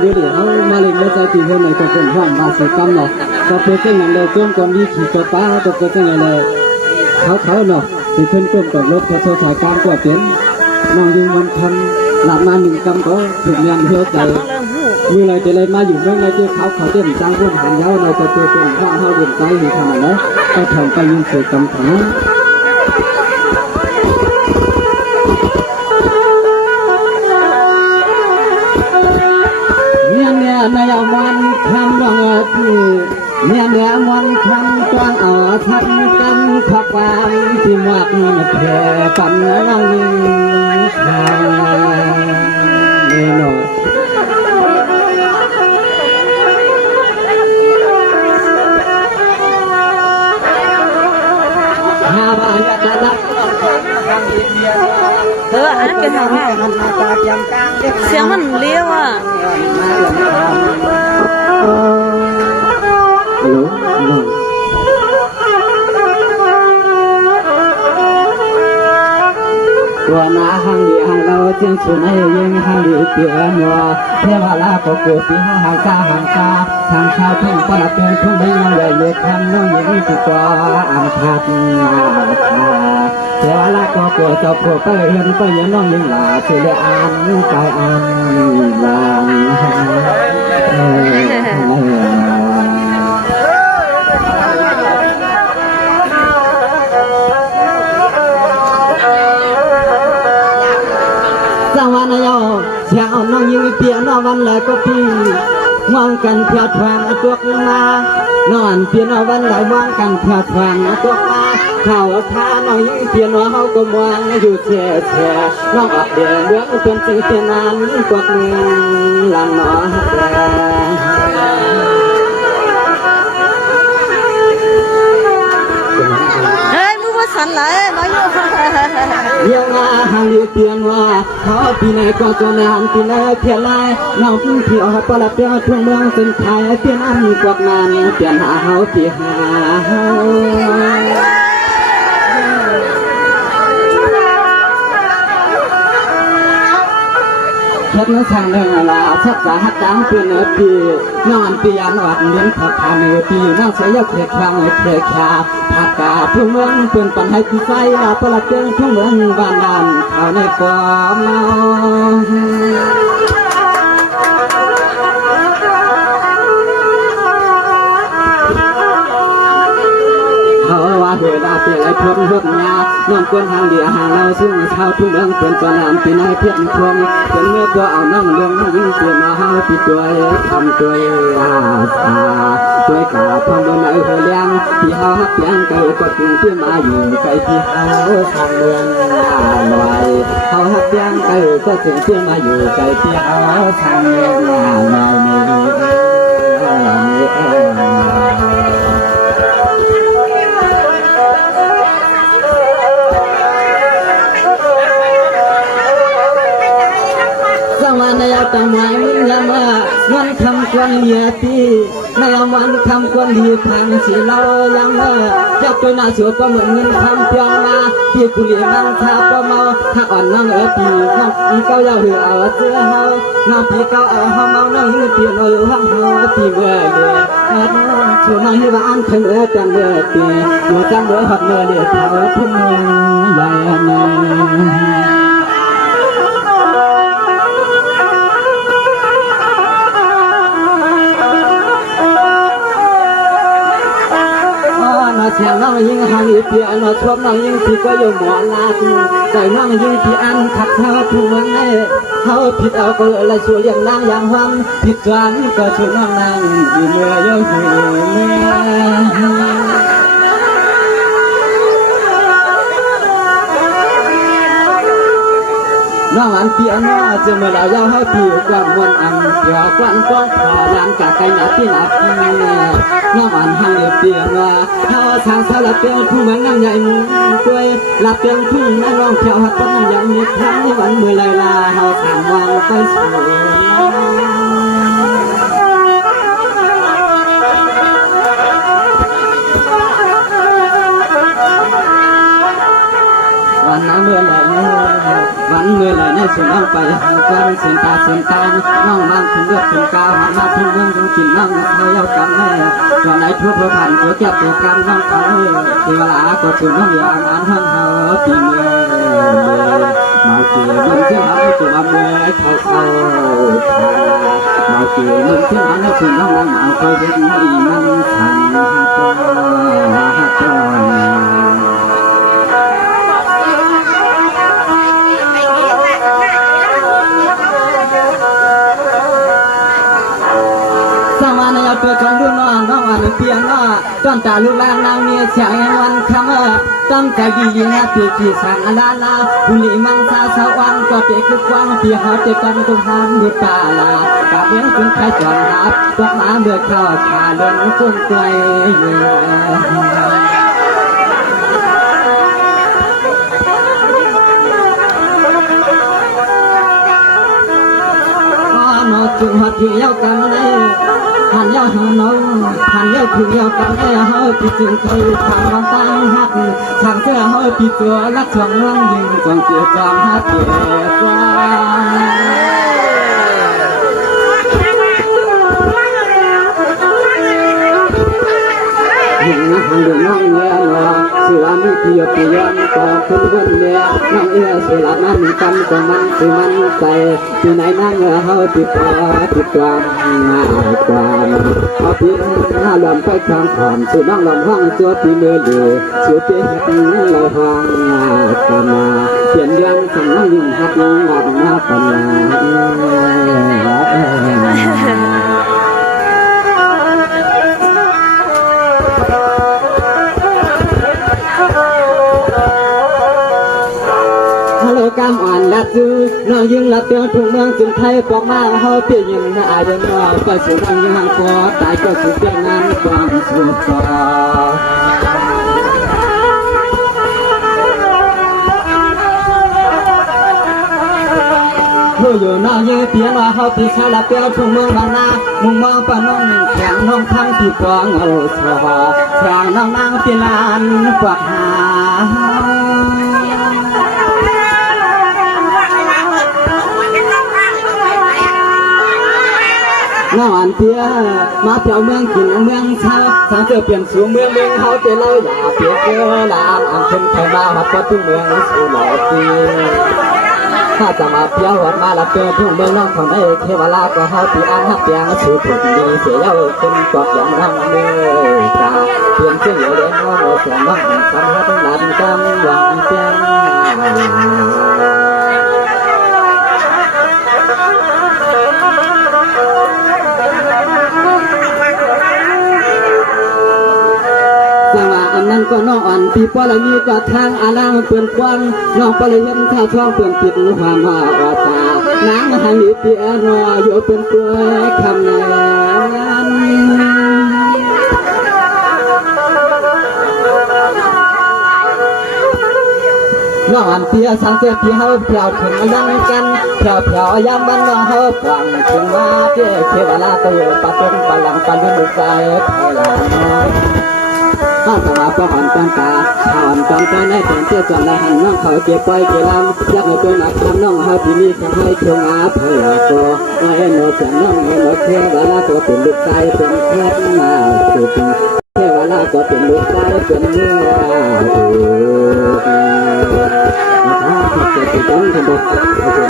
เดี๋ยวเขามาเล่นในใจตีเพื่อนในกลุ่มห้องมาสิกรรมเนาะก็เพื่อเส้นอย่างเดียวต้นก่อนดีขี่ตัวป้าตัวเพื่อเส้นอย่างเดียวเขาเนาะตีเพื่อนกลุ่มกับรถเขาโซ่สายการก็เปลี่ยนน้องยิงมันทำหลับมาหนึ่งกำก็ถูกเรียนเพื่อใจเมื่อไรจะเลยมาอยู่เมื่อไรจะเขาเต้นจ้างคนหันเย้าในตัวเป็นข้าวเด่นใจหรือทำอะไรก็ทำไปยิงเสือกำถาในวันคำว่าเนี่ยวันคำกว้างทับกันขับวางที่หมักแผ่ปันวังทางนี่เนาะหาบ้านจะรักอันนั้นเป็นอะไรเสียงมันเลี้ยวอ่ะตัวนาหังดีหังเราเจียงสุนัยยังหังดีเปียนัวเทวาลาก็กูปีหังกาทางชาทุ่งปลาเป็นทุ่งใบยังใหญ่เล็กทำน้องยิงติดตัวอังคาดเทวาลาก็กูเจ้าโปรไปเห็นไปยังน้องยิงหลาเสียอันกายอันลางสวรรค์ยาวเช้าน้องยิงเปียนวันเลยก็พี่มองกันเพียดทางตัวมานอนเพียนวันเลยมองกันเพียดทางตัวมาเขาท่าน้องยิงเพียนเขาก็มองอยู่แช่น้องอับเดือดเรื่องเป็นสิ่งเพียนนั้นกว่านึงหลังนอนสันเลยมาอยู่เยี่ยมมาหางเดียวเตียนว่าเขาปีไหนก็จะนานปีไหนเพียรลายน้องเที่ยวปลาเปียทุ่งเมืองเป็นไทยเปลี่ยนอันกว่านั้นเปลี่ยนหาเขาที่หาเขาเช็ดน้ำช่างเรื่องอะไรชักสาหักจังเปลี่ยนปีนอนปีอันวัดเลี้ยงขับทางในปีน้องเสียเพียครั้งเพียคาผักกาทุ่งเมืองเป็นปัญหาที่ใส่ปลาเปียทุ่งเมืองบ้านนั้นเขาในความเมาเวลาเปลี่ยนไอ้พ้นรถยาน้องควรทางเดียหาเราซึ่งชาวทุ่งเมืองเป็นตัวน้ำปีนายเพียงคงเป็นเมื่อตัวเอาน้องเรื่องยิ่งเปลี่ยนมาหาปีตัวทำตัวอาสาตัวกาพอมบนไอ้หัวเลี้ยงที่เขาเพียงเกิดก็ถึงที่มาอยู่ไกลที่เขาทางเมืองหน่อยเขาเพียงเกิดก็ถึงที่มาอยู่ไกลที่เขาทางเมืองหน่อยในจังหวะมึงยังว่าวันคำควันเลียปีในวันคำควันดีทางสีเรายังว่าจับตัวน่าสวยก็เหมือนเงินคำเพียงมาที่กุลีนั่งทาก็เมาถ้าอ่อนนั่งปีน้องเก้าอย่าหือเอาเสื้อเฮาน้องปีเก้าเอาเฮาเมานั่งหิ้งเตียนเอาอยู่ห้องเฮาปีเมื่อเดือนส่วนน้องหิ้งว่าอันเพิ่งจังเมื่อปีเมื่อจังเมื่อหัดเมื่อเดือดเท้าทุ่งใหญ่เนเสียงน้องยิงหางเปียนชอบน้องยิงที่ก็อยู่หมอลาดใจน้องยิงที่อันขัดเท้าทุ่งเน่เขาผิดเอาก็เลยช่วยอย่างนางอย่างห้องผิดหวังก็ช่วยน้องนางอยู่เมื่อยังอยู่เมื่อ น้องอันเปียน้าจะเมื่อเราย่าให้ผิวความวันอันเกี่ยวกันก้อนขอยันกะไก่หนาที่หนาพี่น้องอันให้เปียว่าเขาทางสลับเปียทุ่งมันน้ำใหญ่มุ้งด้วยหลับเปียทุ่งนั่งร้องเขียวหักต้นน้ำใหญ่มีครั้งในวันเมื่อไรลาเขาทางวางไปสวยวันนั้นเมื่อไรวันเมื่อไรใน สุน้องไปหางกันเสียงตาเสียงตาน้องมันถึงเลือดถึงกาวหันมาถึงเมืองถึงกินน้องเขาเย้ากันแม่ตอนไหนทั่วผ่านตัวเจ็บตัวกันน้องเขาเทวลาก็ถึงน้องอย่างอันห้องเฮาปีเมืองมาเกี่ยวมันที่หาตัวเมื่อเขามาเกี่ยวมันที่หาถึงน้องนั่งเอาคอยเด็กนี่มันทันตัวเปิดกันดูน้องน้องอันเปียงน้อต้นตาลูกลางนางเมียเสียงวันคำต้นใจดีนะปีกีสังลาลาบุรีมังสาสวรรค์ก็เตะคือควางที่เขาเตะกันตุกหามดูตาลากาเลี้ยงคุณใครจอนรับพวกมาเบื่อเข้าขาเดินคนไกลจุดหัดที่เย้ากันเลยหันเย้าหาน้องหันเย้าถึงเย้ากันเลยเฮาปีจึงเคยทางวันตั้งหักทางเสื้อเฮาปีตัวรักสองน้องยิงจงเกี่ยวจอมหักเกี่ยวฟ้าหงหันเดือน้องเลี้ยงสิว่ามีที่ยกที่ย้อนต่อขึ้นบนเลี้ยน้องเอื้อสิละมันกันก็มันสิมันใส่ที่ไหนนั่งเฮาติดความงาความเอาพิษหน้าลำไปทางขอมสุน้องลำห้องตัวที่มือเดือสุดที่เห็นเราห้องงาตมาเปลี่ยนเรื่องสั่งน้องยิ่งหักงาตมาตมากำอ่อนและซื้อน้องยิ่งละเปียวทุ่งเมืองจึงไทยปอกมาเฮาเปียยิ่งน่าจะน้อยก็สุนังยิ่งหังคอตายก็สุเปียงนั้นความสุขต่อผู้อยู่น้องยิ่งเปียมาเฮาปีชาละเปียวทุ่งเมืองบ้านนามุงมองปะน้องแข็งน้องทั้งที่ปองเอาสอแข็งน้องนางปีนานปวดหาน้องอันเปียมาเที่ยวเมืองกินเมืองเช้าทางเจอเปลี่ยนสู่เมืองเขาเจอเราอย่าเปียกเกลือลานอันเป็นไทยมาหัดประตูเมืองสู่หล่อปีถ้าจะมาเที่ยววัดมาละเจอทุ่งเมืองน้องของไอ้เทวราก็เฮาปีอันหักเปียงสู่ถูกดีเสียเย้าคนกอกอย่างน้องเมื่อตาเปลี่ยนเชื่อเหลือเด่นน้องสองน้องสำหัดหลานกำลังเปียงนั่นก็น้องอ่อนปีปอละมีก็ทางอาลังเปลี่ยนควันน้องปลเห็นข้าช่องเปลี่ยนปิดความว่าอตานางหันลิเปียนออยู่เป็นตัวคำนั้นน้องอ่อนเปียสังเกตที่เฮาเปล่าถึงยังกันเปล่ายามบ้านน้องเฮาฟังถึงมาเจ้เทวราเตยปะต้นปะหลังปะลุ่มใจไทยลานข้าสวาป้อนตันตาอ่อนตอนตอนได้แต่เจ้าจวนละหันน้องเขาเจ็บไปเกลำยักษ์ตัวหนักทำน้องเฮาที่นี่จะให้เชียงอาเผยตัวไอ้โนเสียงน้องไอ้โนเทวราตัวเป็นลูกชายเป็นแค่มาสุดเทวราก็เป็นลูกชายเป็นเนื้อถ้าจะต้องทำบุญ